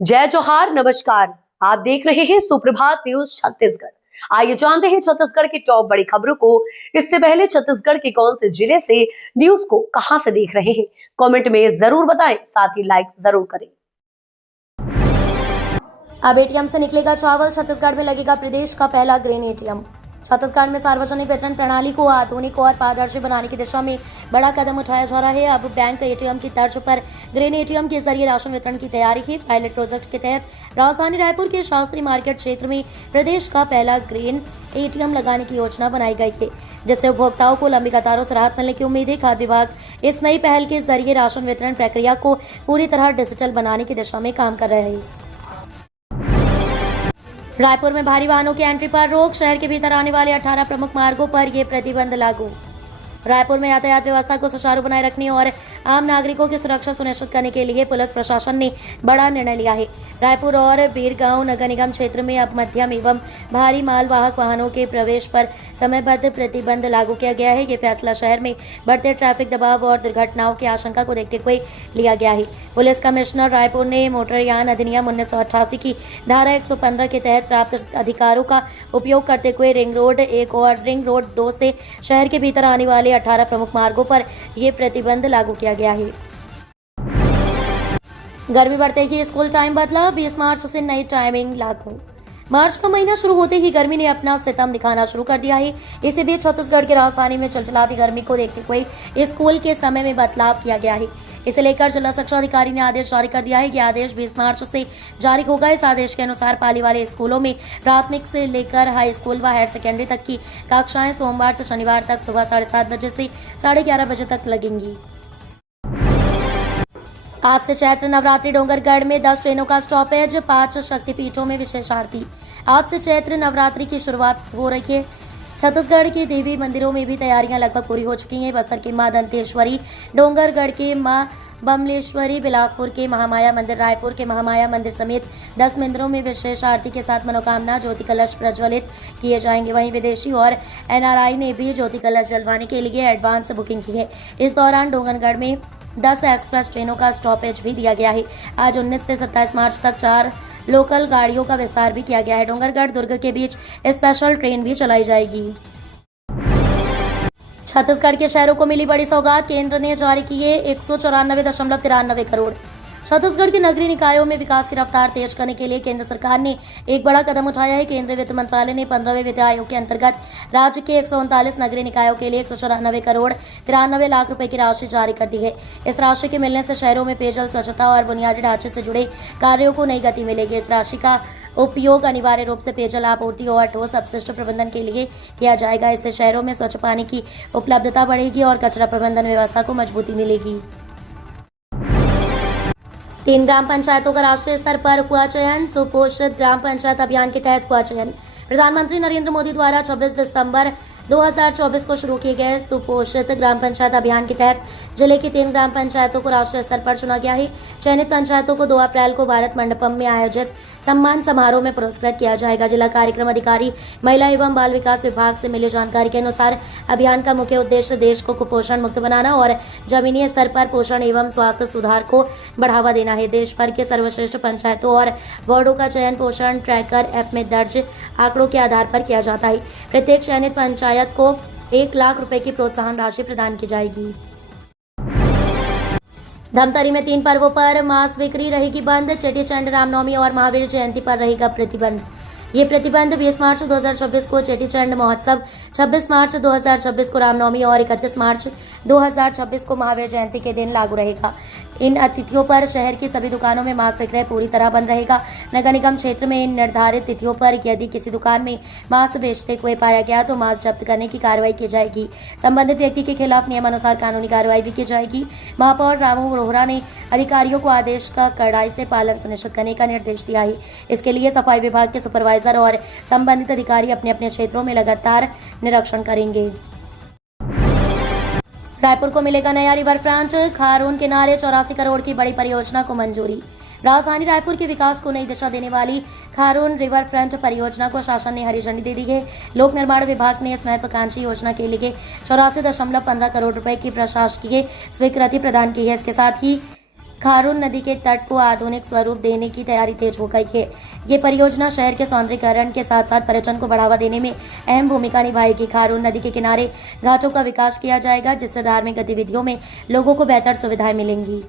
जय जोहार, नमस्कार। आप देख रहे हैं सुप्रभात न्यूज छत्तीसगढ़। आइए जानते हैं छत्तीसगढ़ की टॉप बड़ी खबरों को। इससे पहले छत्तीसगढ़ के कौन से जिले से न्यूज को कहां से देख रहे हैं, कमेंट में जरूर बताएं, साथ ही लाइक जरूर करें। अब एटीएम से निकलेगा चावल, छत्तीसगढ़ में लगेगा प्रदेश का पहला ग्रेन एटीएम। छत्तीसगढ़ में सार्वजनिक वितरण प्रणाली को आधुनिक और पारदर्शी बनाने की दिशा में बड़ा कदम उठाया जा रहा है। अब बैंक एटीएम की तर्ज पर ग्रेन एटीएम के जरिए राशन वितरण की तैयारी है। पायलट प्रोजेक्ट के तहत राजधानी रायपुर के शास्त्री मार्केट क्षेत्र में प्रदेश का पहला ग्रेन एटीएम लगाने की योजना बनाई गई है, जिससे उपभोक्ताओं को लंबी कतारों से राहत मिलने की उम्मीद है। खाद्य विभाग इस नई पहल के जरिए राशन वितरण प्रक्रिया को पूरी तरह डिजिटल बनाने की दिशा में काम कर रहे हैं। रायपुर में भारी वाहनों की एंट्री पर रोक, शहर के भीतर आने वाले 18 प्रमुख मार्गों पर यह प्रतिबंध लागू। रायपुर में यातायात व्यवस्था को सुचारू बनाए रखने और आम नागरिकों की सुरक्षा सुनिश्चित करने के लिए पुलिस प्रशासन ने बड़ा निर्णय लिया है। रायपुर और बीरगांव नगर निगम क्षेत्र में अब मध्यम एवं भारी मालवाहक वाहनों के प्रवेश पर समयबद्ध प्रतिबंध लागू किया गया है। ये फैसला शहर में बढ़ते ट्रैफिक दबाव और दुर्घटनाओं की आशंका को देखते हुए लिया गया है। पुलिस कमिश्नर रायपुर ने मोटरयान अधिनियम 1988 की धारा 115 के तहत प्राप्त अधिकारों का उपयोग करते हुए रिंग रोड 1 और रिंग रोड 2 से शहर के भीतर आने वाले 18 प्रमुख मार्गों पर यह प्रतिबंध लागू किया गया है। गर्मी बढ़ते ही स्कूल टाइम बदला, 20 मार्च से नई टाइमिंग लागू। मार्च का महीना शुरू होते ही गर्मी ने अपना सितम दिखाना शुरू कर दिया है। इसी बीच छत्तीसगढ़ की राजधानी में चिलचिलाती गर्मी को देखते हुए स्कूल के समय में बदलाव किया गया है। इसे लेकर जिला शिक्षा अधिकारी ने आदेश जारी कर दिया है। यह आदेश 20 मार्च से जारी होगा। इस आदेश के अनुसार पाली वाले स्कूलों में प्राथमिक से लेकर हाई स्कूल व हायर सेकेंडरी तक की कक्षाएं सोमवार से शनिवार तक सुबह 7:30 बजे से 11:30 बजे तक लगेंगी। आज से चैत्र नवरात्रि, डोंगरगढ़ में 10 ट्रेनों का स्टॉपेज, 5 शक्तिपीठों में विशेष आरती। आज से चैत्र नवरात्रि की शुरुआत हो रही है। छत्तीसगढ़ के देवी मंदिरों में भी तैयारियां लगभग पूरी हो चुकी हैं। बस्तर की मां दंतेश्वरी, डोंगरगढ़ के मां बमलेश्वरी, बिलासपुर के महामाया मंदिर, रायपुर के महामाया मंदिर समेत 10 मंदिरों में विशेष आरती के साथ मनोकामना ज्योति कलश प्रज्वलित किए जाएंगे। वहीं विदेशी और एनआरआई ने भी ज्योति कलश जलवाने के लिए एडवांस बुकिंग की है। इस दौरान डोंगरगढ़ में 10 एक्सप्रेस ट्रेनों का स्टॉपेज भी दिया गया है। आज 19 से 27 मार्च तक 4 लोकल गाड़ियों का विस्तार भी किया गया है। डोंगरगढ़ दुर्ग के बीच स्पेशल ट्रेन भी चलाई जाएगी। छत्तीसगढ़ के शहरों को मिली बड़ी सौगात, केंद्र ने जारी किए 194.93 करोड़। छत्तीसगढ़ के नगरीय निकायों में विकास की रफ्तार तेज करने के लिए केंद्र सरकार ने एक बड़ा कदम उठाया है। केंद्रीय वित्त मंत्रालय ने 15वें वित्त आयोग के अंतर्गत राज्य के 139 नगरीय निकायों के लिए 194 करोड़ 93 लाख रुपए की राशि जारी कर दी है। इस राशि के मिलने से शहरों में पेयजल, स्वच्छता और बुनियादी ढांचे से जुड़े कार्यों को नई गति मिलेगी। इस राशि का उपयोग अनिवार्य रूप से पेयजल आपूर्ति और ठोस अपशिष्ट प्रबंधन के लिए किया जाएगा। इससे शहरों में स्वच्छ पानी की उपलब्धता बढ़ेगी और कचरा प्रबंधन व्यवस्था को मजबूती मिलेगी। 3 ग्राम पंचायतों का राष्ट्रीय स्तर पर हुआ चयन, सुपोषित ग्राम पंचायत अभियान के तहत हुआ चयन। प्रधानमंत्री नरेंद्र मोदी द्वारा 26 दिसंबर 2024 को शुरू किए गए सुपोषित ग्राम पंचायत अभियान के तहत जिले की 3 ग्राम पंचायतों को राष्ट्रीय स्तर पर चुना गया है। चयनित पंचायतों को 2 अप्रैल को भारत मंडपम में आयोजित सम्मान समारोह में पुरस्कृत किया जाएगा। जिला कार्यक्रम अधिकारी महिला एवं बाल विकास विभाग से मिली जानकारी के अनुसार अभियान का मुख्य उद्देश्य देश को कुपोषण मुक्त बनाना और जमीनी स्तर पर पोषण एवं स्वास्थ्य सुधार को बढ़ावा देना है। देश भर के सर्वश्रेष्ठ पंचायतों और वार्डों का चयन पोषण ट्रैकर ऐप में दर्ज आंकड़ों के आधार पर किया जाता है। प्रत्येक चयनित पंचायत को 1 लाख रुपए की प्रोत्साहन राशि प्रदान की जाएगी। धमतरी में 3 पर्वों पर मांस बिक्री रहेगी बंद। चेटीचंड, रामनवमी और महावीर जयंती पर रहेगा प्रतिबंध। ये प्रतिबंध 20 मार्च 2026 को चेटीचंड महोत्सव, 26 मार्च 2026 को रामनवमी और 31 मार्च 2026 को महावीर जयंती के दिन लागू रहेगा। इन तिथियों पर शहर की सभी दुकानों में मांस विक्रय पूरी तरह बंद रहेगा। नगर निगम क्षेत्र में इन निर्धारित तिथियों पर यदि किसी दुकान में मांस बेचते हुए पाया गया तो मांस जब्त करने की कार्रवाई की जाएगी। संबंधित व्यक्ति के खिलाफ नियमानुसार कानूनी कार्रवाई भी की जाएगी। महापौर रामू रोहरा ने अधिकारियों को आदेश का कड़ाई से पालन सुनिश्चित करने का निर्देश दिया है। इसके लिए सफाई विभाग के सुपरवाइजर और संबंधित अधिकारी अपने अपने क्षेत्रों में लगातार निरीक्षण करेंगे। रायपुर को मिलेगा नया रिवर फ्रंट, खारून किनारे 84 करोड़ की बड़ी परियोजना को मंजूरी। राजधानी रायपुर के विकास को नई दिशा देने वाली खारून रिवर फ्रंट परियोजना को शासन ने हरी झंडी दे दी है। लोक निर्माण विभाग ने इस महत्वाकांक्षी योजना के लिए 84.15 करोड़ रुपए की प्रशासकीय स्वीकृति प्रदान की है। इसके साथ ही खारून नदी के तट को आधुनिक स्वरूप देने की तैयारी तेज हो गई है। ये परियोजना शहर के सौंदर्यीकरण के साथ साथ पर्यटन को बढ़ावा देने में अहम भूमिका निभाएगी। खारून नदी के किनारे घाटों का विकास किया जाएगा, जिससे धार्मिक गतिविधियों में लोगों को बेहतर सुविधाएं मिलेंगी।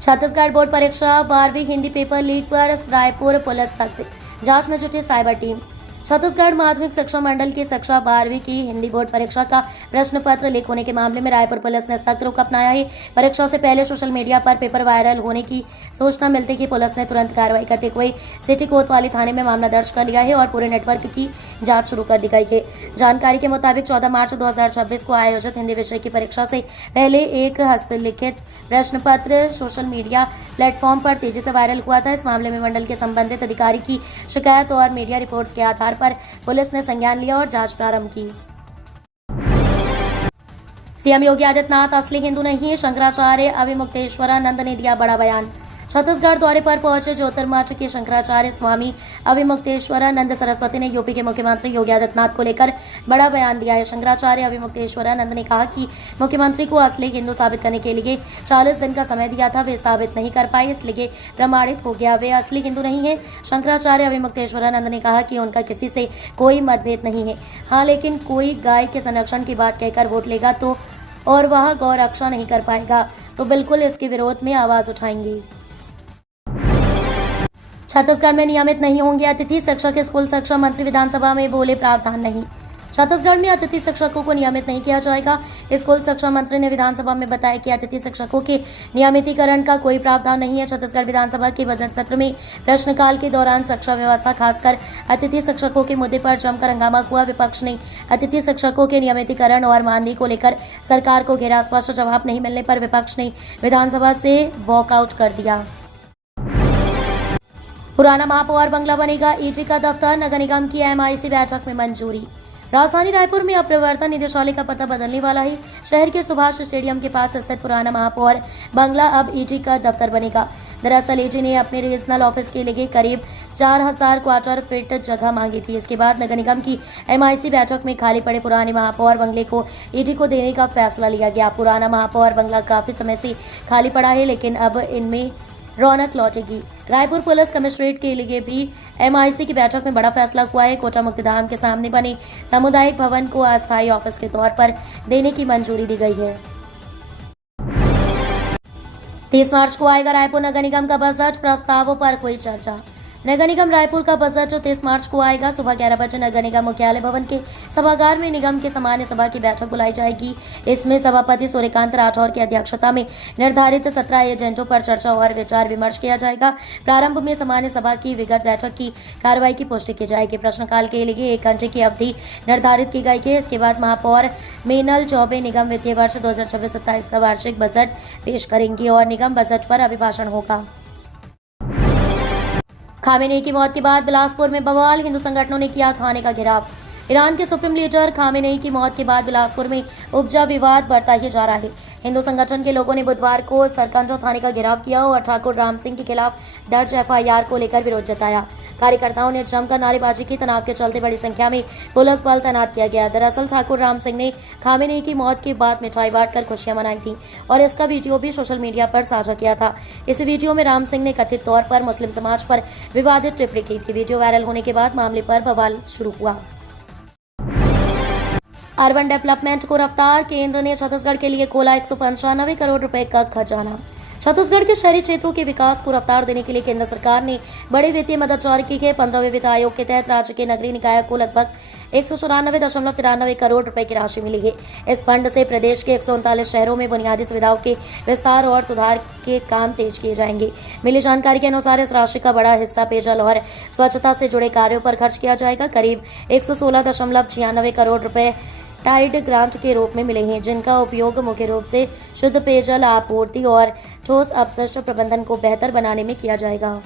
छत्तीसगढ़ बोर्ड परीक्षा 12वीं हिंदी पेपर लीक पर रायपुर पुलिस सख्त, जांच में जुटी साइबर टीम। छत्तीसगढ़ माध्यमिक शिक्षा मंडल की कक्षा 12वीं की हिंदी बोर्ड परीक्षा का प्रश्न पत्र लीक होने के मामले में रायपुर पुलिस ने सख्त रुख अपनाया है। परीक्षा से पहले सोशल मीडिया पर पेपर वायरल होने की सूचना मिलते ही पुलिस ने तुरंत कार्रवाई करते हुए सिटी कोतवाली थाने में मामला दर्ज कर लिया है और पूरे नेटवर्क की जांच शुरू कर दी गई है। जानकारी के मुताबिक 14 मार्च 2026 को आयोजित हिंदी विषय की परीक्षा से पहले एक हस्तलिखित प्रश्न पत्र सोशल मीडिया प्लेटफॉर्म पर तेजी से वायरल हुआ था। इस मामले में मंडल के संबंधित अधिकारी की शिकायत और मीडिया रिपोर्ट्स के आधार पर पुलिस ने संज्ञान लिया और जांच प्रारंभ की। सीएम योगी आदित्यनाथ असली हिंदू नहीं है, शंकराचार्य अविमुक्तेश्वरानंद ने दिया बड़ा बयान। छत्तीसगढ़ दौरे पर पहुंचे ज्योतिर्मठ के शंकराचार्य स्वामी अविमुक्तेश्वरानंद सरस्वती ने यूपी के मुख्यमंत्री योगी आदित्यनाथ को लेकर बड़ा बयान दिया है। शंकराचार्य अविमुक्तेश्वरानंद ने कहा कि मुख्यमंत्री को असली हिंदू साबित करने के लिए 40 दिन का समय दिया था, वे साबित नहीं कर पाए, इसलिए प्रमाणित हो गया वे असली हिंदू नहीं है। शंकराचार्य अविमुक्तेश्वरानंद ने कहा कि उनका किसी से कोई मतभेद नहीं है। हाँ, लेकिन कोई गाय के संरक्षण की बात कहकर वोट लेगा तो और वह गौ रक्षा नहीं कर पाएगा तो बिल्कुल इसके विरोध में आवाज उठाएंगे। छत्तीसगढ़ में नियमित नहीं होंगे अतिथि शिक्षक, स्कूल शिक्षा मंत्री विधानसभा में बोले प्रावधान नहीं। छत्तीसगढ़ में अतिथि शिक्षकों को नियमित नहीं किया जाएगा। स्कूल शिक्षा मंत्री ने विधानसभा में बताया कि अतिथि शिक्षकों के नियमितीकरण का कोई प्रावधान नहीं है। छत्तीसगढ़ विधानसभा के बजट सत्र में प्रश्नकाल के दौरान शिक्षा व्यवस्था खासकर अतिथि शिक्षकों के मुद्दे पर जमकर हंगामा हुआ। विपक्ष ने अतिथि शिक्षकों के नियमितीकरण और मानदेय को लेकर सरकार को घेरा। स्पष्ट जवाब नहीं मिलने पर विपक्ष ने विधानसभा से वॉकआउट कर दिया। पुराना महापौर बंगला बनेगा, ईडी का दफ्तर, नगर निगम की एमआईसी बैठक में मंजूरी। राजधानी रायपुर में अब प्रवर्तन निदेशालय का पता बदलने वाला है। शहर के सुभाष स्टेडियम के पास स्थित पुराना महापौर बंगला अब ईडी का दफ्तर बनेगा। दरअसल ईडी ने अपने रीजनल ऑफिस के लिए करीब 4000 क्वार्टर फीट जगह मांगी थी। इसके बाद नगर निगम की एमआईसी बैठक में खाली पड़े पुराने महापौर बंगले को ईडी को देने का फैसला लिया गया। पुराना महापौर बंगला काफी समय से खाली पड़ा है, लेकिन अब इनमें रौनक लौटेगी। रायपुर पुलिस कमिश्नरेट के लिए भी एमआईसी की बैठक में बड़ा फैसला हुआ है। कोटा मुक्तिधाम के सामने बने सामुदायिक भवन को अस्थायी ऑफिस के तौर पर देने की मंजूरी दी गई है। 30 मार्च को आएगा रायपुर नगर निगम का बजट, प्रस्तावों पर कोई चर्चा। नगर निगम रायपुर का बजट 30 मार्च को आएगा। सुबह 11 बजे नगर निगम मुख्यालय भवन के सभागार में निगम के सामान्य सभा की बैठक बुलाई जाएगी। इसमें सभापति सूर्यकांत राठौर की अध्यक्षता में निर्धारित 17 एजेंडों पर चर्चा और विचार विमर्श किया जाएगा। प्रारंभ में सामान्य सभा की विगत बैठक की कार्रवाई की पुष्टि की जाएगी। प्रश्नकाल के लिए 1 घंटे की अवधि निर्धारित की गई है। इसके बाद महापौर मेनल चौबे निगम वित्तीय वर्ष 2026-27 का वार्षिक बजट पेश करेंगी और निगम बजट पर अभिभाषण होगा। खामेनेई की मौत के बाद बिलासपुर में बवाल, हिंदू संगठनों ने किया थाने का घेराव। ईरान के सुप्रीम लीडर खामेनेई की मौत के बाद बिलासपुर में उपजा विवाद बढ़ता ही जा रहा है। हिंदू संगठन के लोगों ने बुधवार को सरकंजो थाने का घेराव किया और ठाकुर राम सिंह के खिलाफ दर्ज एफआईआर को लेकर विरोध जताया। कार्यकर्ताओं ने जमकर नारेबाजी की। तनाव के चलते बड़ी संख्या में पुलिस बल तैनात किया गया। दरअसल ठाकुर राम सिंह ने खामेनेई की मौत के बाद मिठाई बांटकर खुशियां मनाई थी और इसका वीडियो भी सोशल मीडिया पर साझा किया था। इस वीडियो में राम सिंह ने कथित तौर पर मुस्लिम समाज पर विवादित टिप्पणी की थी। वीडियो वायरल होने के बाद मामले पर बवाल शुरू हुआ। अर्बन डेवलपमेंट को रफ्तार, केंद्र ने छत्तीसगढ़ के लिए खोला 195 करोड़ रुपए का खजाना। छत्तीसगढ़ के शहरी क्षेत्रों के विकास को रफ्तार देने के लिए केंद्र सरकार ने बड़ी वित्तीय मदद जारी की है। 15वें वित्त आयोग के तहत राज्य के नगरीय निकाय को लगभग 194.93 करोड़ रुपए की राशि मिली है। इस फंड से प्रदेश के 139 शहरों में बुनियादी सुविधाओं के विस्तार और सुधार के काम तेज किए जाएंगे। मिली जानकारी के अनुसार इस राशि का बड़ा हिस्सा पेयजल और स्वच्छता से जुड़े कार्यों पर खर्च किया जाएगा। करीब 116.96 करोड़ रुपए टाइड ग्रांट के रूप में मिले हैं, जिनका उपयोग मुख्य रूप से शुद्ध पेयजल आपूर्ति और ठोस अपशिष्ट प्रबंधन को बेहतर बनाने में किया जाएगा।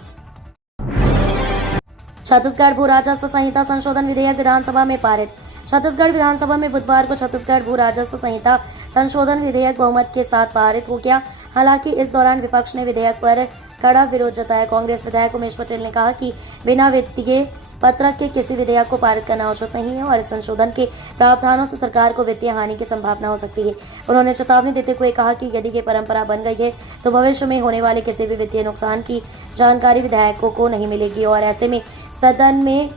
छत्तीसगढ़ भू राजस्व संहिता संशोधन विधेयक विधानसभा में पारित। छत्तीसगढ़ विधानसभा में बुधवार को छत्तीसगढ़ भू राजस्व संहिता संशोधन विधेयक बहुमत के साथ पारित हो गया। हालांकि इस दौरान विपक्ष ने विधेयक पर कड़ा विरोध जताया। कांग्रेस विधायक उमेश पटेल ने कहा कि बिना वित्तीय पत्रक के किसी विधेयक को पारित करना उचित नहीं है और इस संशोधन के प्रावधानों से सरकार को वित्तीय हानि की संभावना हो सकती है। उन्होंने चेतावनी देते हुए कहा कि यदि ये परंपरा बन गई है तो भविष्य में होने वाले किसी भी वित्तीय नुकसान की जानकारी विधायकों को नहीं मिलेगी और ऐसे में सदन में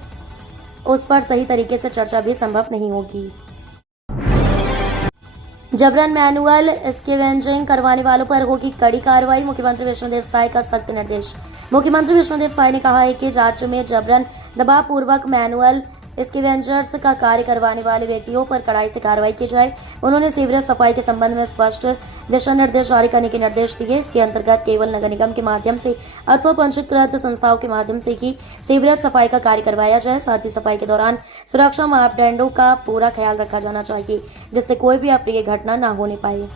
उस पर सही तरीके से चर्चा भी संभव नहीं होगी। जबरन मैनुअल स्कैवेंजिंग करवाने वालों पर होगी कड़ी कार्रवाई, मुख्यमंत्री विष्णुदेव साय का सख्त निर्देश। मुख्यमंत्री विष्णुदेव साय ने कहा है कि राज्य में जबरन दबावपूर्वक मैनुअल स्कैवेंजर्स का कार्य करवाने वाले व्यक्तियों पर कड़ाई से कार्रवाई की जाए। उन्होंने सीवरेज सफाई के संबंध में स्पष्ट दिशा निर्देश जारी करने के निर्देश दिए। इसके अंतर्गत केवल नगर निगम के माध्यम से अथवा पंजीकृत संस्थाओं के माध्यम से ही सीवरेज सफाई का कार्य करवाया जाए। साथ ही सफाई के दौरान सुरक्षा मापदंडों का पूरा ख्याल रखा जाना चाहिए, जिससे कोई भी अप्रिय घटना न होने पाए।